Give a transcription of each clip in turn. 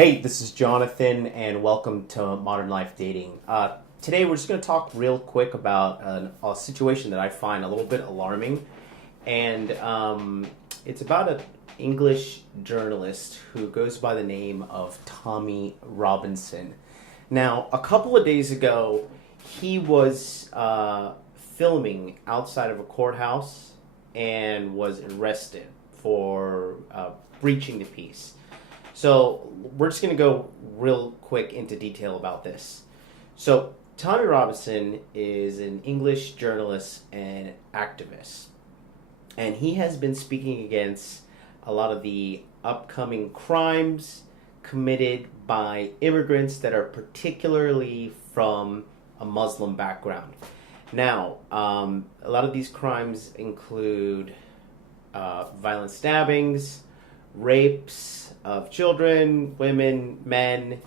Hey, this is Jonathan, and welcome to Modern Life Dating. Today, we're just going to talk real quick about a situation that I find a little bit alarming, and it's about an English journalist who goes by the name of Tommy Robinson. Now, a couple of days ago, he was filming outside of a courthouse and was arrested for breaching the peace. So we're just going to go real quick into detail about this. So Tommy Robinson is an English journalist and activist. And he has been speaking against a lot of the upcoming crimes committed by immigrants that are particularly from a Muslim background. Now, a lot of these crimes include violent stabbings, rapes of children, women, men,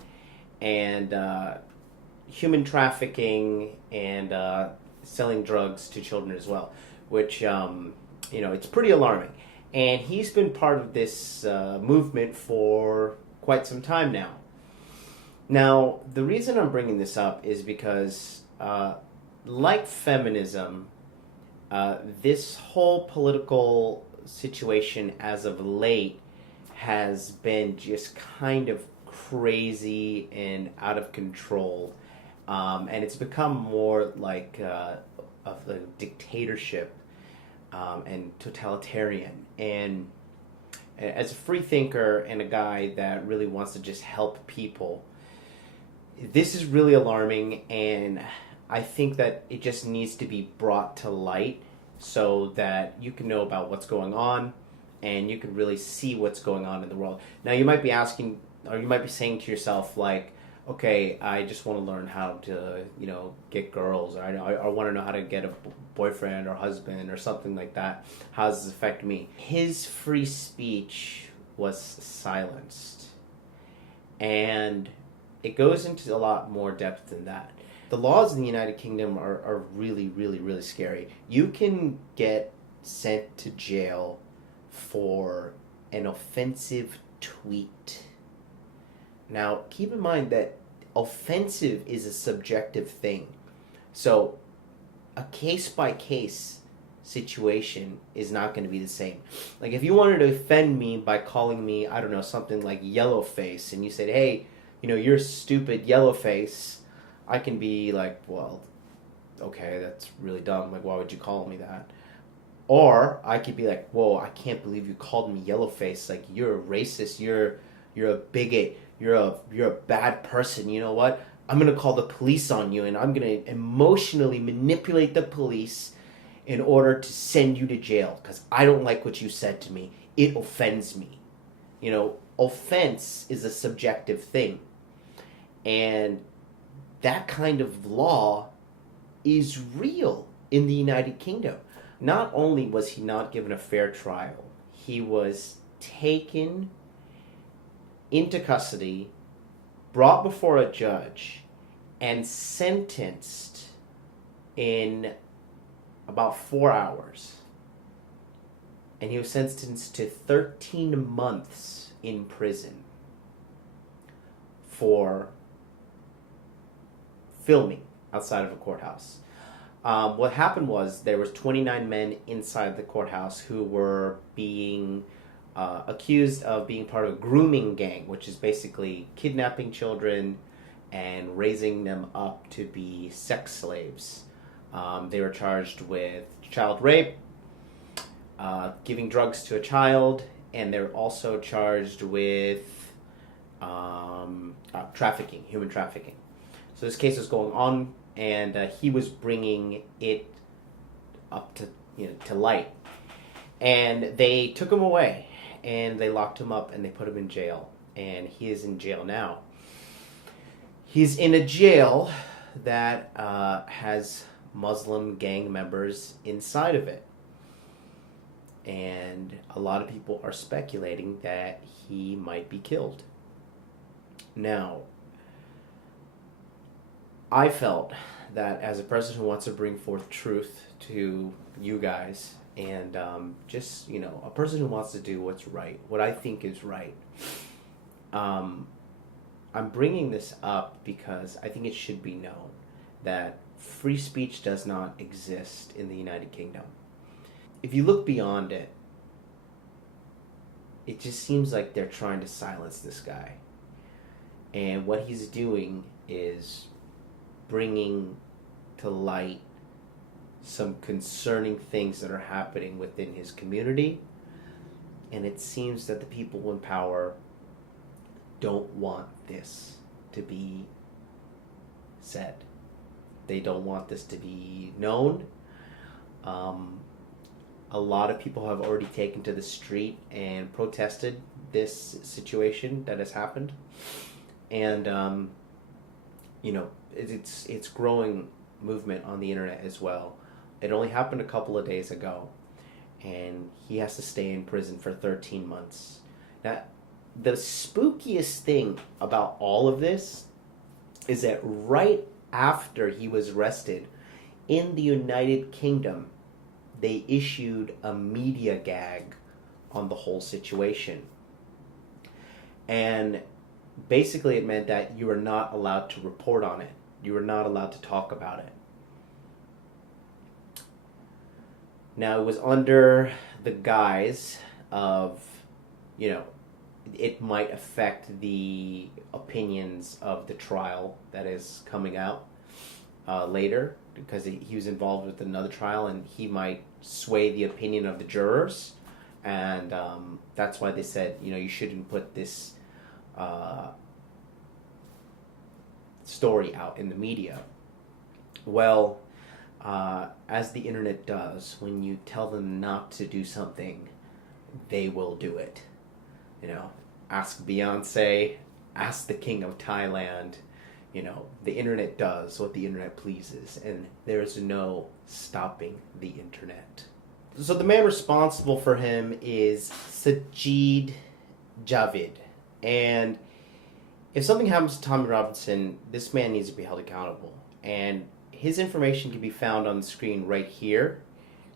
and human trafficking and selling drugs to children as well, which, it's pretty alarming. And he's been part of this movement for quite some time now. Now, the reason I'm bringing this up is because, like feminism, this whole political situation as of late has been just kind of crazy and out of control. And it's become more like of the dictatorship and totalitarian. And as a free thinker and a guy that really wants to just help people, this is really alarming, and I think that it just needs to be brought to light so that you can know about what's going on and you can really see what's going on in the world. Now, you might be asking, or you might be saying to yourself, like, okay, I just want to learn how to, get girls, or I want to know how to get a boyfriend or husband or something like that. How does this affect me? His free speech was silenced. And it goes into a lot more depth than that. The laws in the United Kingdom are really, really, really scary. You can get sent to jail for an offensive tweet. Now, keep in mind that offensive is a subjective thing. So, a case-by-case situation is not going to be the same. Like, if you wanted to offend me by calling me, I don't know, something like yellowface, and you said, hey, you're stupid yellowface, I can be like, well, okay, that's really dumb. Like, why would you call me that? Or I could be like, whoa, I can't believe you called me yellowface. Like, you're a racist. You're a bigot. You're a bad person. You know what? I'm going to call the police on you, and I'm going to emotionally manipulate the police in order to send you to jail because I don't like what you said to me. It offends me. Offense is a subjective thing. And that kind of law is real in the United Kingdom. Not only was he not given a fair trial, he was taken into custody, brought before a judge, and sentenced in about 4 hours. And he was sentenced to 13 months in prison for filming outside of a courthouse. What happened was there was 29 men inside the courthouse who were being accused of being part of a grooming gang, which is basically kidnapping children and raising them up to be sex slaves. They were charged with child rape, giving drugs to a child, and they're also charged with trafficking, human trafficking. So this case was going on, and he was bringing it up to light. And they took him away, and they locked him up, and they put him in jail. And he is in jail now. He's in a jail that has Muslim gang members inside of it. And a lot of people are speculating that he might be killed. Now, I felt that as a person who wants to bring forth truth to you guys, and just, a person who wants to do what's right, what I think is right, I'm bringing this up because I think it should be known that free speech does not exist in the United Kingdom. If you look beyond it, it just seems like they're trying to silence this guy. And what he's doing is bringing to light some concerning things that are happening within his community. And it seems that the people in power don't want this to be said. They don't want this to be known. A lot of people have already taken to the street and protested this situation that has happened. And, it's growing movement on the internet as well. It only happened a couple of days ago, and he has to stay in prison for 13 months. Now, the spookiest thing about all of this is that right after he was arrested in the United Kingdom, they issued a media gag on the whole situation. And basically it meant that you were not allowed to report on it. You were not allowed to talk about it. Now, it was under the guise of, it might affect the opinions of the trial that is coming out later, because he was involved with another trial and he might sway the opinion of the jurors. And that's why they said, you shouldn't put this story out in the media. Well, as the internet does, when you tell them not to do something, they will do it. Ask Beyonce, ask the King of Thailand. The internet does what the internet pleases, and there's no stopping the internet. So the man responsible for him is Sajid Javid. And if something happens to Tommy Robinson, this man needs to be held accountable. And his information can be found on the screen right here.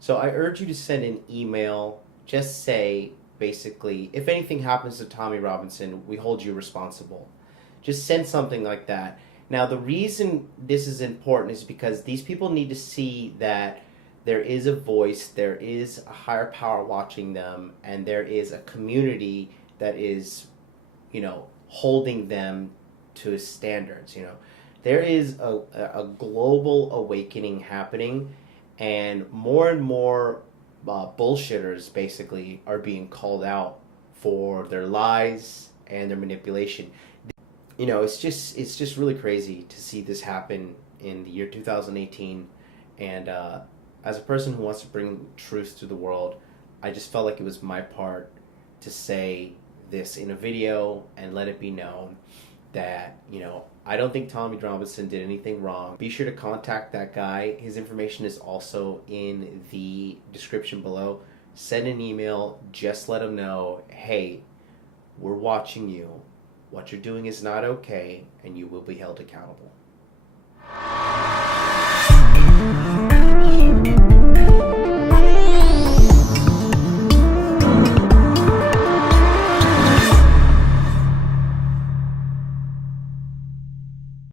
So I urge you to send an email. Just say, basically, if anything happens to Tommy Robinson, we hold you responsible. Just send something like that. Now, the reason this is important is because these people need to see that there is a voice, there is a higher power watching them, and there is a community that is, holding them to standards. There is a global awakening happening, and more bullshitters basically are being called out for their lies and their manipulation. It's just really crazy to see this happen in the year 2018. And as a person who wants to bring truth to the world, I just felt like it was my part to say this in a video and let it be known that, I don't think Tommy Robinson did anything wrong. Be sure to contact that guy. His information is also in the description below. Send an email. Just let him know, hey, we're watching you. What you're doing is not okay, and you will be held accountable.